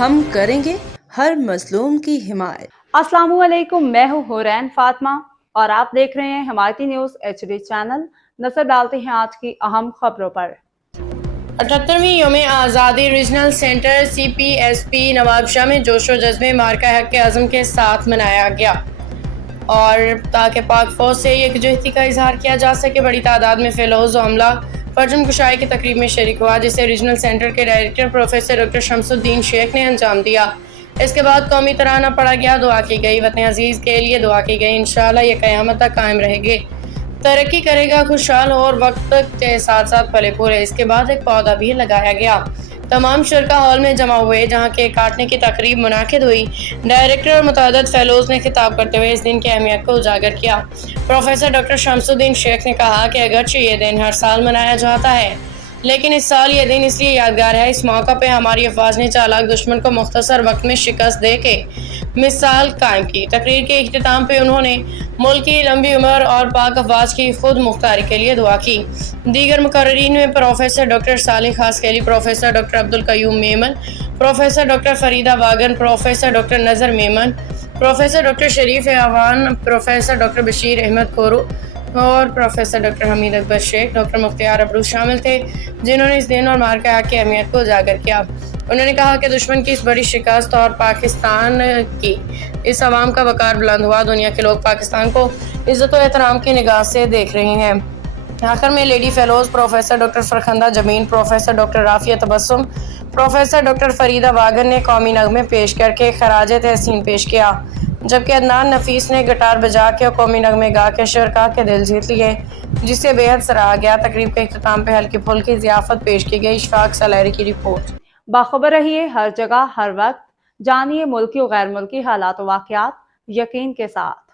ہم کریں گے ہر مظلوم کی حمایت۔ السلام علیکم، میں ہوں حورین فاطمہ اور آپ دیکھ رہے ہیں حمایتی نیوز HD چینل۔ نظر ڈالتے ہیں آج کی اہم خبروں پر۔ 78ویں یوم آزادی ریجنل سینٹر CPSP نواب شاہ میں جوش و جذبے مارکہ حق اعظم کے ساتھ منایا گیا اور تاکہ پاک فوج سے یکجہتی کا اظہار کیا جا سکے بڑی تعداد میں فیلوز و عملہ پرچم کشائی کی تقریب میں شریک ہوا، جسے ریجنل سینٹر کے ڈائریکٹر پروفیسر ڈاکٹر شمس الدین شیخ نے انجام دیا۔ اس کے بعد قومی ترانہ پڑھا گیا، دعا کی گئی، وطن عزیز کے لیے دعا کی گئی، انشاءاللہ یہ قیامت تک قائم رہے گے، ترقی کرے گا، خوشحال ہو اور وقت کے ساتھ ساتھ پلے پھولے۔ اس کے بعد ایک پودا بھی لگایا گیا۔ تمام شرکا ہال میں جمع ہوئے جہاں کیک کاٹنے کی تقریب منعقد ہوئی۔ ڈائریکٹر اور متعدد فیلوز نے خطاب کرتے ہوئے اس دن کی اہمیت کو اجاگر کیا۔ پروفیسر ڈاکٹر شمس الدین شیخ نے کہا کہ اگرچہ یہ دن ہر سال منایا جاتا ہے لیکن اس سال یہ دن اس لیے یادگار ہے، اس موقع پہ ہماری افواج نے چالاک دشمن کو مختصر وقت میں شکست دے کے مثال قائم کی۔ تقریر کے اختتام پہ انہوں نے ملک کی لمبی عمر اور پاک افواج کی خود مختاری کے لیے دعا کی۔ دیگر مقررین میں professor doctor Saleh Khaskheli, professor doctor Abdul Qayyum Memon, professor doctor Farida Wagan, professor doctor Nazar Memon, professor doctor Sharif Awan, professor doctor Bashir Ahmed Koro اور پروفیسر ڈاکٹر حمید اکبر شیخ، ڈاکٹر مختار ابروز شامل تھے، جنہوں نے اس دن اور مارکہ حق کی اہمیت کو اجاگر کیا۔ انہوں نے کہا کہ دشمن کی اس بڑی شکست اور پاکستان کی اس عوام کا وقار بلند ہوا، دنیا کے لوگ پاکستان کو عزت و احترام کی نگاہ سے دیکھ رہے ہیں۔ آخر میں lady fellows professor doctor Farkhanda Jabeen, professor doctor Rafia Tabassum, professor doctor Farida Wagan نے قومی نغمے پیش کر کے خراج تحسین پیش کیا، جبکہ عدنان نفیس نے گٹار بجا کے اور قومی نغمے گا کے شرکاء کے دل جیت لیے، جسے بے حد سراہا گیا۔ تقریب کے اختتام پہ ہلکی پھلکی ضیافت پیش کی گئی۔ اشفاق سلیری کی رپورٹ۔ باخبر رہیے ہر جگہ ہر وقت، جانیے ملکی و غیر ملکی حالات و واقعات یقین کے ساتھ۔